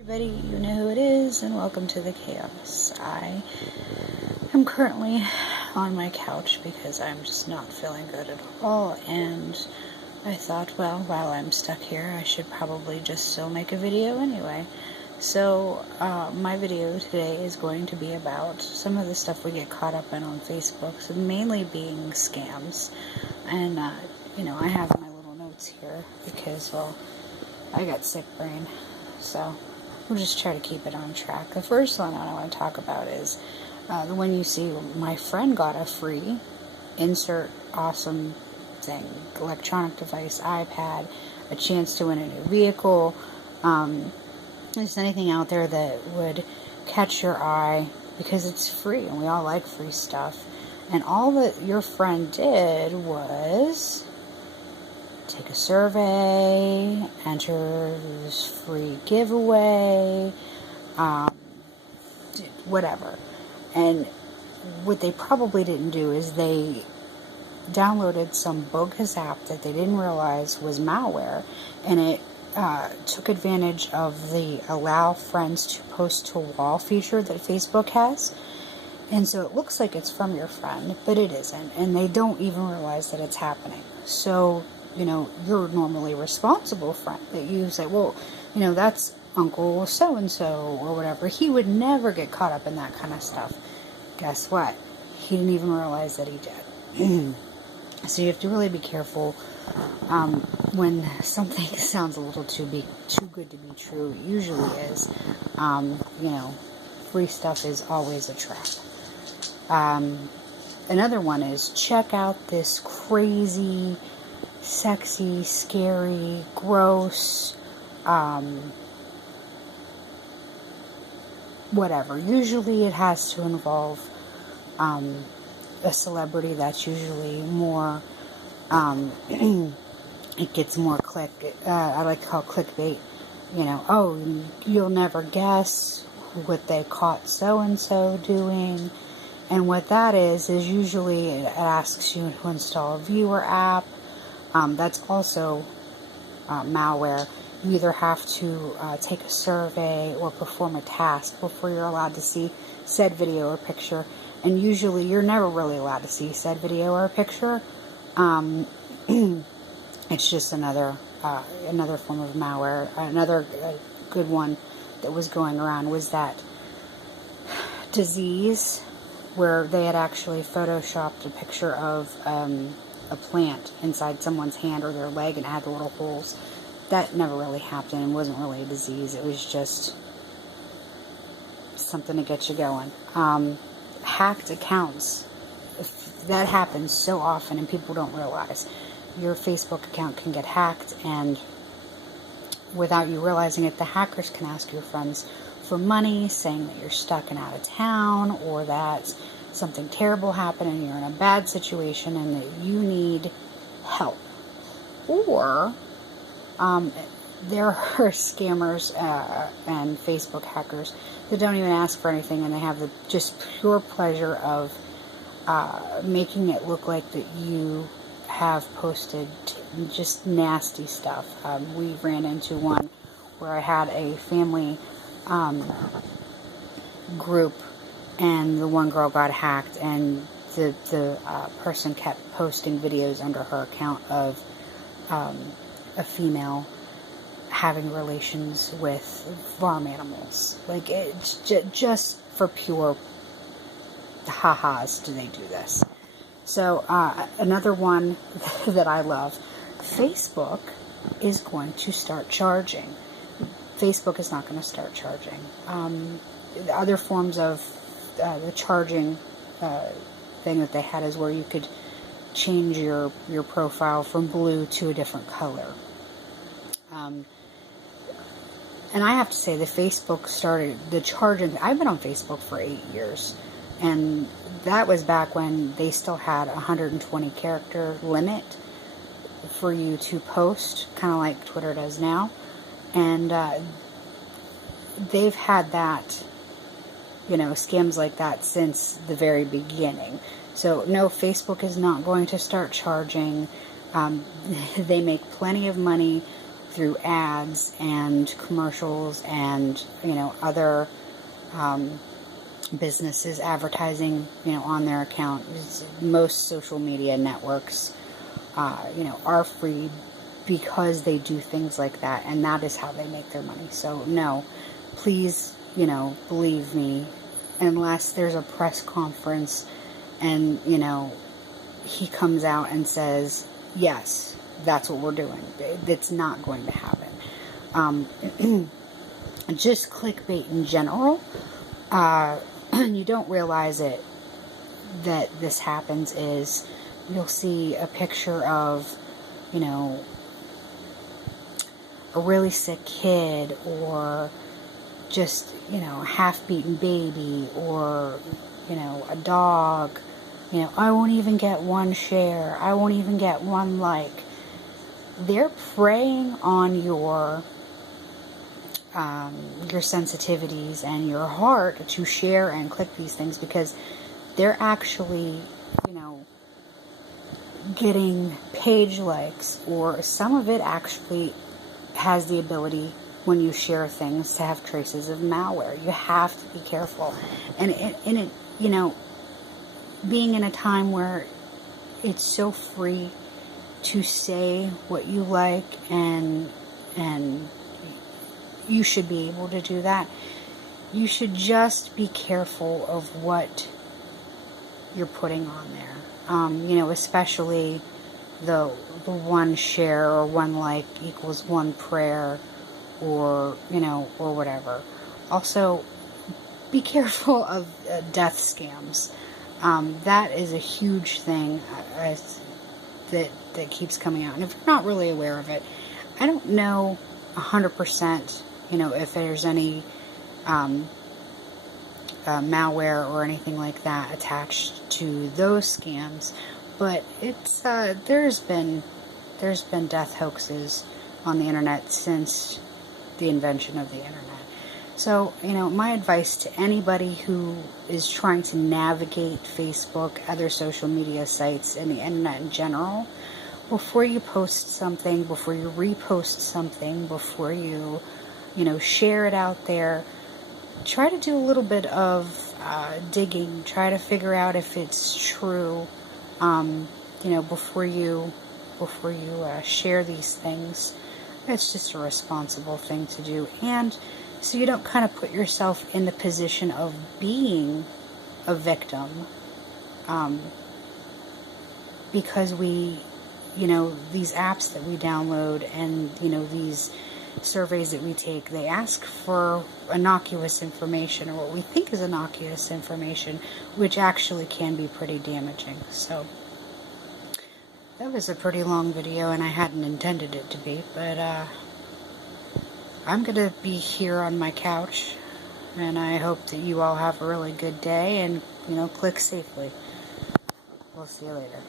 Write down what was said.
Everybody, you know who it is, and welcome to the chaos. I am currently on my couch because I'm just not feeling good at all, and I thought, well, while I'm stuck here, I should probably just still make a video anyway. So, my video today is going to be about some of the stuff we get caught up in on Facebook, so mainly being scams. And, I have my little notes here because, well, I got sick brain, so we'll just try to keep it on track. The first one I want to talk about is the one you see. My friend got a free insert awesome thing, electronic device, iPad, a chance to win a new vehicle, just anything out there that would catch your eye because it's free and we all like free stuff. And all that your friend did was take a survey, enter this free giveaway, whatever. And what they probably didn't do is they downloaded some bogus app that they didn't realize was malware, and it took advantage of the allow friends to post to wall feature that Facebook has. And so it looks like it's from your friend, but it isn't, and they don't even realize that it's happening. So you're normally responsible friend that you say, well, that's Uncle so-and-so or whatever. He would never get caught up in that kind of stuff. Guess what? He didn't even realize that he did. So you have to really be careful when something sounds a little too good to be true. It usually is. Free stuff is always a trap. Another one is check out this crazy, sexy, scary, gross, whatever. Usually it has to involve a celebrity. That's usually more, it gets more click. I like to call clickbait. Oh, you'll never guess what they caught so-and-so doing. And what that is usually it asks you to install a viewer app. That's also malware. You either have to take a survey or perform a task before you're allowed to see said video or picture. And usually you're never really allowed to see said video or picture. It's just another form of malware. Another good one that was going around was that disease where they had actually photoshopped a picture of a plant inside someone's hand or their leg and had the little holes. That never really happened and wasn't really a disease. It was just something to get you going. Hacked accounts. That happens so often and people don't realize. Your Facebook account can get hacked, and without you realizing it, the hackers can ask your friends for money, saying that you're stuck and out of town, or that something terrible happened and you're in a bad situation and that you need help. Or there are scammers and Facebook hackers that don't even ask for anything, and they have the just pure pleasure of making it look like that you have posted just nasty stuff. We ran into one where I had a family group, and the one girl got hacked, and the person kept posting videos under her account of a female having relations with farm animals. Like, it's just for pure ha-has do they do this. So another one that I love, Facebook is going to start charging. Facebook is not going to start charging. The other forms of the charging thing that they had is where you could change your profile from blue to a different color. And I have to say that Facebook started the charging. I've been on Facebook for 8 years, and that was back when they still had a 120 character limit for you to post, kind of like Twitter does now. And they've had that, scams like that since the very beginning. So no, Facebook is not going to start charging. They make plenty of money through ads and commercials and, other businesses advertising, on their account. Most social media networks, are free because they do things like that, and that is how they make their money. So no, please, believe me, unless there's a press conference and, he comes out and says, yes, that's what we're doing. It's not going to happen. Just clickbait in general, you don't realize it, that this happens, is you'll see a picture of, a really sick kid, or just, half-beaten baby, or, a dog. I won't even get one share. I won't even get one like. They're preying on your sensitivities and your heart to share and click these things, because they're actually, getting page likes, or some of it actually has the ability, when you share things, to have traces of malware. You have to be careful. And it, being in a time where it's so free to say what you like, and you should be able to do that, you should just be careful of what you're putting on there. Especially the one share or one like equals one prayer, or or whatever. Also, be careful of death scams. That is a huge thing that keeps coming out. And if you're not really aware of it, I don't know 100%, if there's any malware or anything like that attached to those scams, but it's there's been death hoaxes on the internet since the invention of the internet. So, my advice to anybody who is trying to navigate Facebook, other social media sites, and the internet in general, before you post something, before you repost something, before you, share it out there, try to do a little bit of digging. Try to figure out if it's true, before you share these things. It's just a responsible thing to do. And so you don't kind of put yourself in the position of being a victim, because these apps that we download, and, these surveys that we take, they ask for innocuous information, or what we think is innocuous information, which actually can be pretty damaging. So that was a pretty long video, and I hadn't intended it to be, but I'm gonna be here on my couch, and I hope that you all have a really good day, and click safely. We'll see you later.